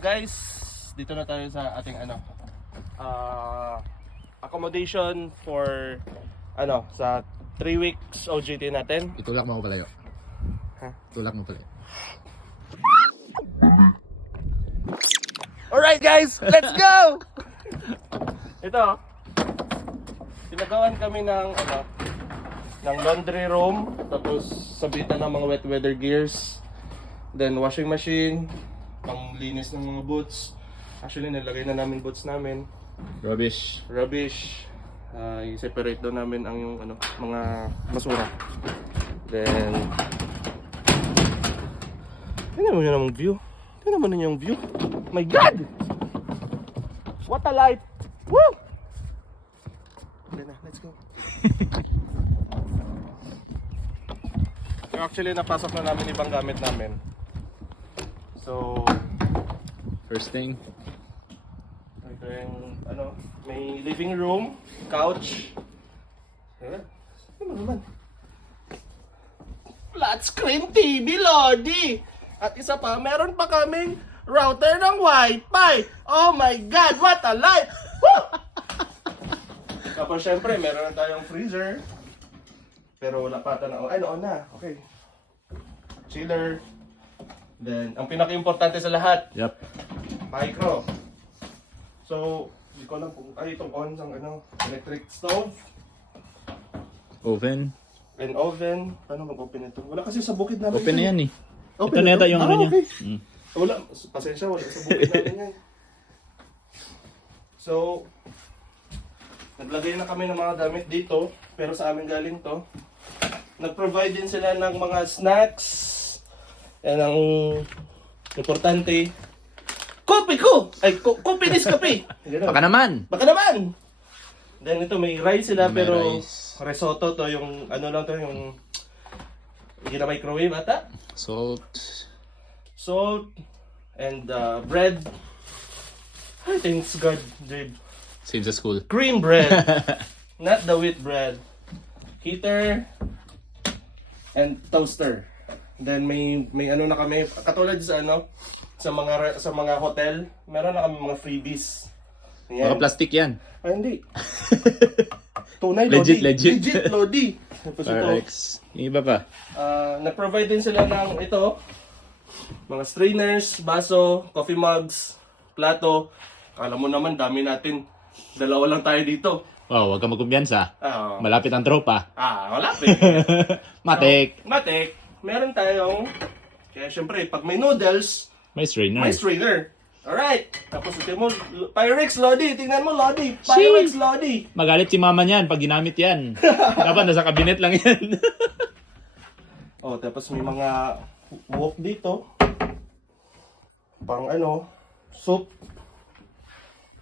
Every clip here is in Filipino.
guys, dito na tayo sa ating ano ah, accommodation for ano sa 3 weeks OJT natin. Itulak mo ako palayo. Ha? Itulak mo palayo. Alright guys, let's go! Ito, pinagawan kami ng ano ng laundry room, tapos sabitan ng mga wet weather gears, then washing machine, panglinis ng mga boots. Actually, nilagay na namin boots namin. Rubbish. Rubbish. Ah, i-separate daw namin ang yung ano, mga basura. Then, tingnan mo yun namang view. Tingnan mo na yung view. My God! What a light! Woo! Okay na, let's go. so actually, napasok na namin ibang gamit namin. So, First thing. ito yung, ano, may living room, couch. Eh, ano naman? Flat screen TV, Lodi! At isa pa, meron pa kaming router ng Wi-Fi. Oh my God, what a life! Tapos syempre, meron na tayong freezer. Pero wala pa ata na, ay, noon na. Okay. Chiller. Then, ang pinaka-importante sa lahat, Yep. Micro. So, hindi ko alam kung, ay, itong on ng ano, electric stove Oven. and oven. Paano mag-open ito? Wala kasi sa bukid namin. Open na yan eh. Open Ito na yata yung ano Ah, niya. okay. Mm. Wala, pasensya, wala sa bukid namin yan. So, naglagay na kami ng mga damit dito, pero sa amin galing to. Nag-provide din sila ng mga snacks. Yan ang importante. Kopi ko! Ay, ko, kopi kopi! Ganun. Baka naman. Baka naman! Then ito may rice sila May pero rice. risotto to yung ano lang to yung hindi na microwave ata. Salt. Salt and uh, bread. Ay, thanks God, Dave. Same sa school. Cream bread, not the wheat bread. Heater and toaster. Then may may ano na kami katulad sa ano sa mga sa mga hotel, meron na kami mga freebies. Ayan. plastic yan. Ay, hindi. Tunay, Legit, Lodi. legit. Legit, Lodi. Tapos ito. Yung iba pa. ah, nag-provide din sila ng ito, mga strainers, baso, coffee mugs, plato. Kala mo naman, dami natin. Dalawa lang tayo dito. Wow, huwag ka magkumbiyansa. Ah, Malapit ang tropa. ah eh. Matik. Matik, meron tayong, kaya syempre, pag may noodles, May strainer. may strainer. Alright. Tapos ito mo, Pyrex Lodi. Tingnan mo, Lodi. Pyrex Lodi. Magalit si mama niyan pag ginamit yan. Dapat nasa kabinet lang yan. Oh, tapos may mga wok dito. Pang ano, soup.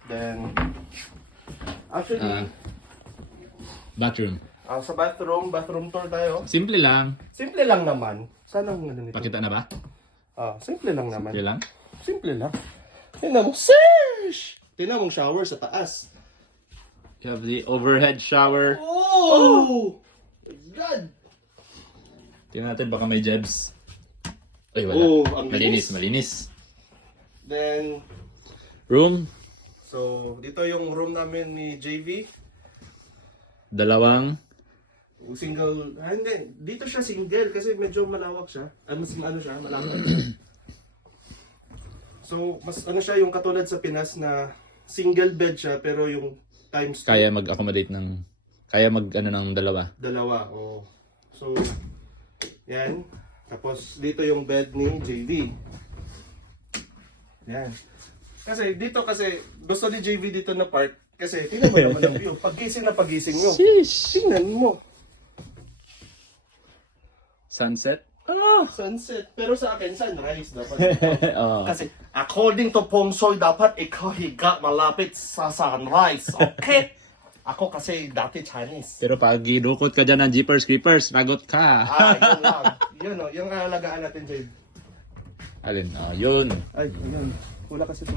Then, actually, Ah. Bathroom. ah, sa bathroom, bathroom tour tayo. Simple lang. Simple lang naman. Sana ang ano nito. Pakita na ba? Ah, simple lang naman. Simple lang. Simple lang. Tingnan mo, sesh! Tingnan mong shower sa taas. You have the overhead shower. Oh! My God! Tingnan natin baka may jebs. Ay, wala. Oh, ang malinis, linis. malinis. Then, Room, so, dito yung room namin ni JV. dalawang Single, ah, hindi. Dito siya single kasi medyo malawak siya. Ah, mas ano siya, malawak. so, mas ano siya yung katulad sa Pinas na single bed siya pero yung times two, kaya mag-accommodate ng kaya mag ano ng dalawa. dalawa. Oh. So, yan. Tapos dito yung bed ni JV. Yan. Kasi dito kasi gusto ni JV dito na part kasi tingnan mo naman ang view. Pagising na pagising mo. Sheesh. Tingnan mo. Sunset. Ah, sunset. Pero sa akin, sunrise dapat. oh. Kasi according to Pong Soy, dapat ikaw higa malapit sa sunrise. Okay? Ako kasi dati Chinese. Pero pag ginukot ka dyan ng Jeepers Creepers, lagot ka. Ah, yun lang. Yun o, yung alagaan natin, Jade. Alin? Ah, yun. Ay, yun. Wala kasi sa...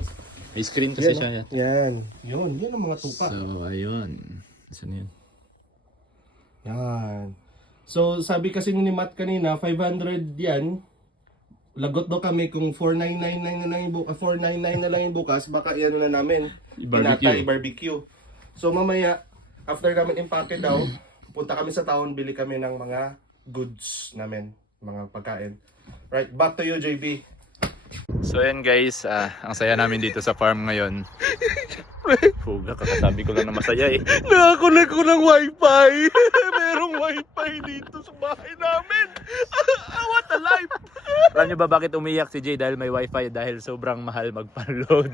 May screen kasi siya. oh. yan. Yan. Yun, yun ang mga tupa. So, ayun. Saan yun? Yan. So, sabi kasi ni Matt kanina, 500 yan. lagot daw kami kung 499 na lang yung bukas, 499 na lang yung bukas, baka iano na namin. I-barbecue. Tinata, i-barbecue. So mamaya, after namin impake daw, punta kami sa town, bili kami ng mga goods namin, mga pagkain. Right, back to you, JB. So ayan guys, ah, ang saya namin dito sa farm ngayon. Puga, kakasabi ko lang na masaya eh. Nakakunik ko ng wifi. Wifi dito sa bahay namin. What a life! Alam niyo ba bakit umiyak si Jay dahil may wifi? Dahil sobrang mahal magpa-load.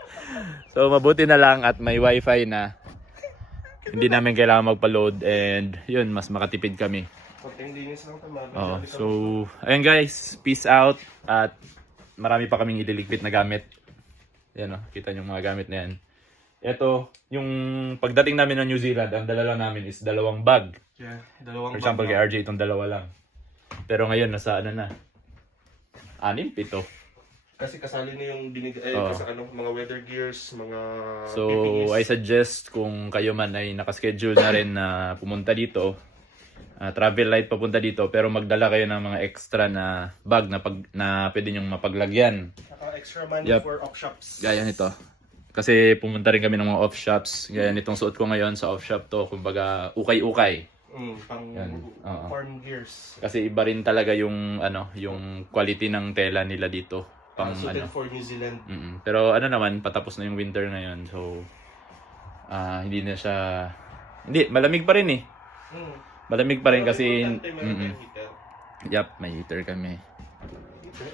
so mabuti na lang at may wifi na. Hindi namin kailangan magpa-load and yun, mas makatipid kami. Oo. So, ayun guys, peace out at marami pa kaming ililigpit na gamit. Yan o, kita niyo mga gamit na yan. Ito, yung pagdating namin ng New Zealand, ang dala lang namin is dalawang bag. Yeah, dalawang For example, kay RJ, itong dalawa lang. Pero ngayon, nasa ano na? Anim, pito. Kasi kasali na yung binig eh, Oo. kasi ano, mga weather gears, mga So, PPEs. I suggest kung kayo man ay nakaschedule na rin na pumunta dito, ah, travel light papunta dito, pero magdala kayo ng mga extra na bag na, pag, na pwede nyong mapaglagyan. Saka extra money Yep. for op shops. Gaya nito. Kasi pumunta rin kami ng mga off shops. Gaya nitong suot ko ngayon sa off shop to. Kumbaga, ukay-ukay. Mm, pang Yan, oo. farm gears. Kasi iba rin talaga yung, ano, yung quality ng tela nila dito. Pang, Pang suited ano. for New Zealand. Mm-mm. Pero ano naman, patapos na yung winter ngayon. So, ah hindi na siya... Hindi, malamig pa rin eh. Mm. Malamig pa rin kasi... Mm-mm. Yup, may heater kami. Heater.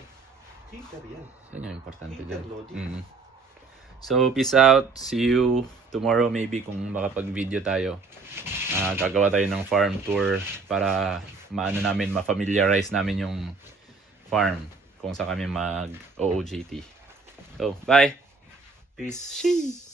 Heater yan. Yan yung importante Heater dyan. loading. Mm. So, peace out. See you tomorrow maybe kung makapag-video tayo. Ah, gagawa tayo ng farm tour para maano namin, ma-familiarize namin yung farm kung saan kami mag-OOGT. So, bye! Peace.